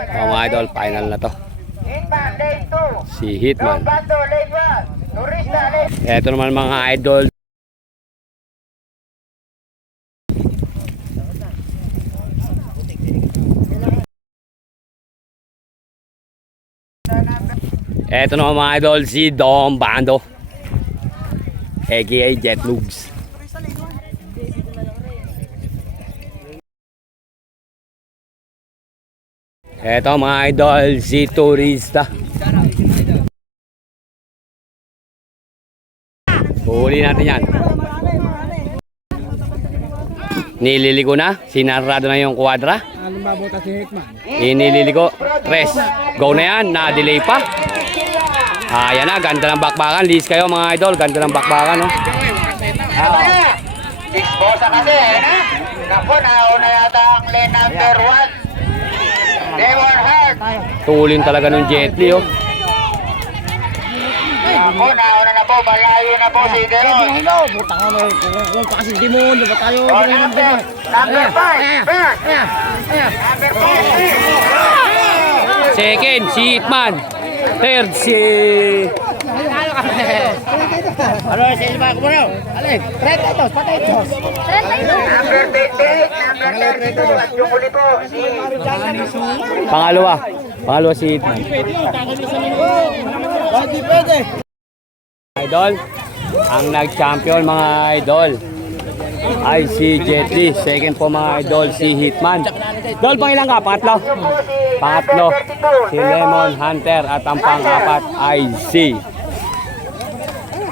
So mga idol, final na to. Hitman, lane 2. Si Hitman. Bando, lane 1. Turista, lane Ito naman mga idol. Ito naman mga idol, si Dom Bando. AKA Jet Lugs. Ito mga idol, si Turista. Huli natin yan. Nililigo na. Sinarado na yung kwadra. Inililigo. Tres. Go na yan. Na-delay pa. Ayan na. Ganda ng bakbakan. Liis kayo mga idol. Ganda ng bakbakan. No? Disposa kasi, na? Naku, nauna yata ang lane number 1. Devon Hart. Tulin talaga ng Jet Li. Oh. Naku, nauna na po. Malayo na po si Devon. Hello, puta ka na. Kung pa kasi demonyo, ba tayo? Oh, number, number 5. First. Number 5. Second, si Hitman. Third, si... Ano, sa iba ko mo Alin, retitos, pataytos. Number 28. Number 32. At yung po, Pangalawa. Pangalawa si Hitman. Hindi pwede. Idol, ang nag-champion mga idol ay si Jet Li. Second po mga idol si Hitman. Dol, pang ilang ka? Pangatlo? Pangatlo, si Lemon Hunter at ang pang-apat ay si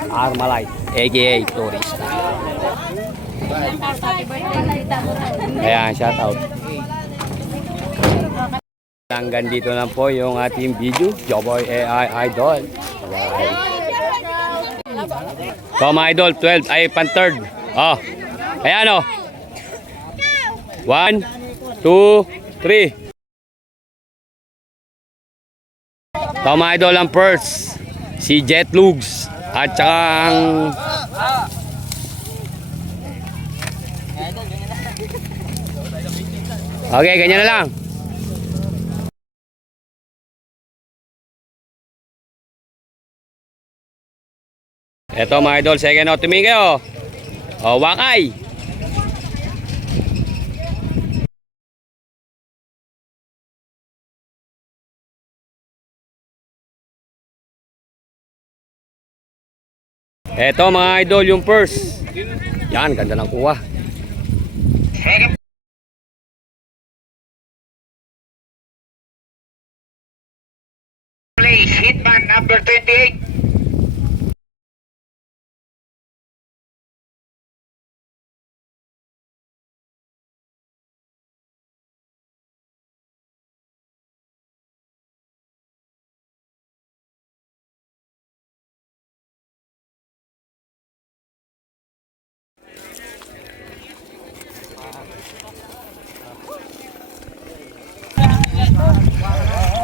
Armalite, aka Turista. Ayan, shout out. Hanggang dito lang po yung ating video. Joboy AI Idol. Bye. So mga idol, 12 ay pan third. Oh. Ayan oh. 1 2 3. So mga idol ang first si Jet Lugs at saka ang Okay, ganyan na lang. Ito mga idol, second out tumingin kayo. O, wakay. Ito mga idol, yung first. Yan, ganda ng kuha.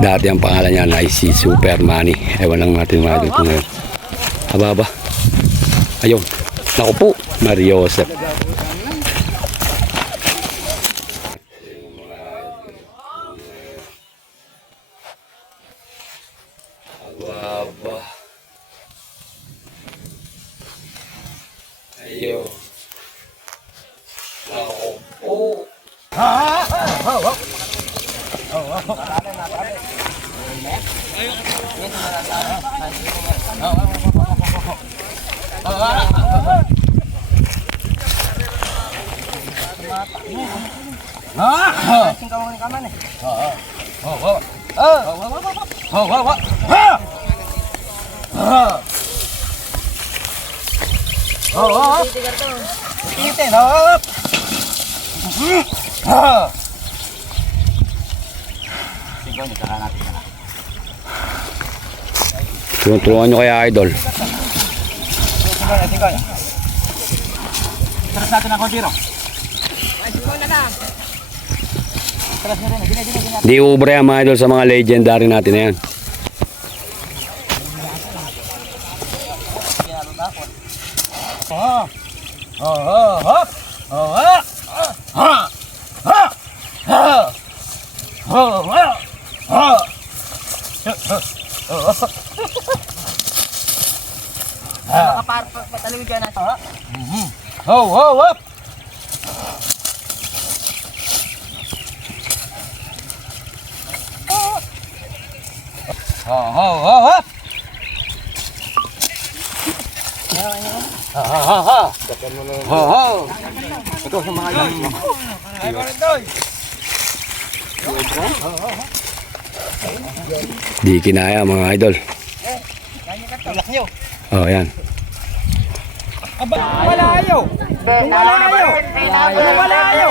Dati ang pangalan niya ay si Super Money. Ewan lang natin mga kung ngayon. Ababa. Ayun. Naku po. Mario Joseph. Ababa. Ayun. Itin, hop! Tulungan nyo kaya idol. Taras natin ang gina, gina. Di ubre ang mga idol sa mga legendary natin na yan. Oh, oh, oh, hop! Oh, oh, oh, oh, oh, oh, oh, Patalawid ka na. Ho, ho, hop! Ho, ho, ho! Ha, ha, ha, ha! Ho, ho! Ito sa mga ilan. Di kinaya mga idol. Tulak nyo. Oh, yan. Malayo. Malayo! Malayo!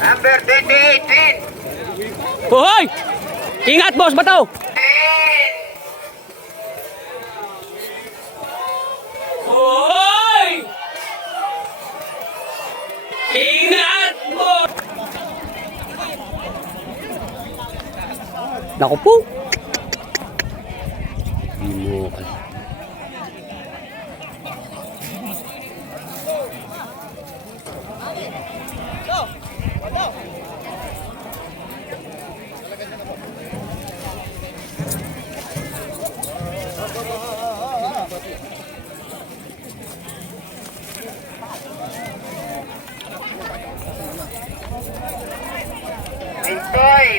Number 28, Lin. Hoy! Ingat, boss, bataw! Naku po! Hindi mo kasi.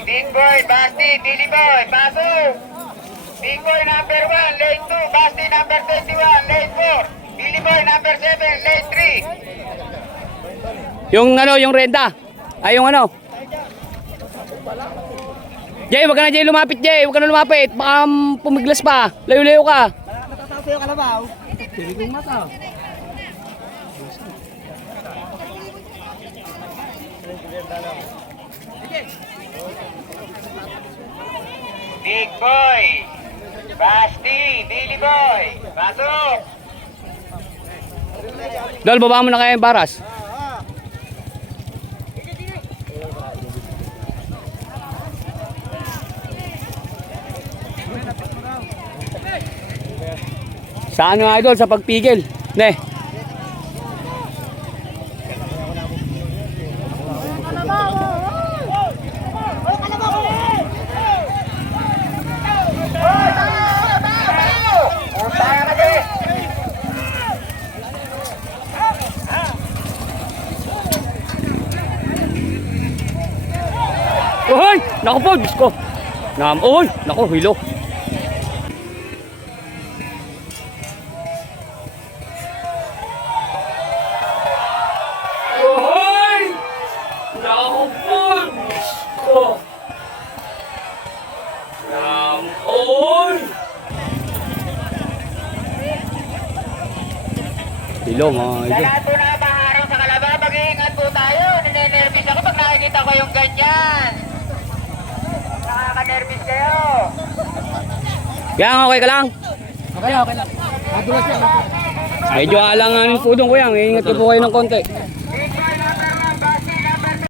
Big boy, Basti, Billy boy! Big boy number 1, lane 2, Basti number 21, lane 4, Billy boy number 7, lane 3. Yung ano, yung renta. Ay, yung ano. Jay, wag ka na Jay lumapit, Jay. Wag ka na lumapit. Baka um, pumiglas pa. Layo-layo ka. Natataw sa'yo kalabaw. Pilig yung mata. Big boy, Basti, Billy boy, pasok! Dol, baba mo na kaya yung baras. Sa ano idol? Sa pagpigil. Ne. Tayo kasi! Uy! Naku po, Diyos ko. Nam, uy! Naku, hilo. Uy! Naku po, Diyos ko. Nam, uy! Hilo, mga idol. lahat po na maharang sa kalaba, mag-iingat po tayo. Ninenervis ako pag nakikita ko yung ganyan. Nakaka-nervis kayo. Kaya okay ka lang. Okay, okay lang. Medyo alanganin po doon kuya. Ingat po kayo ng konti.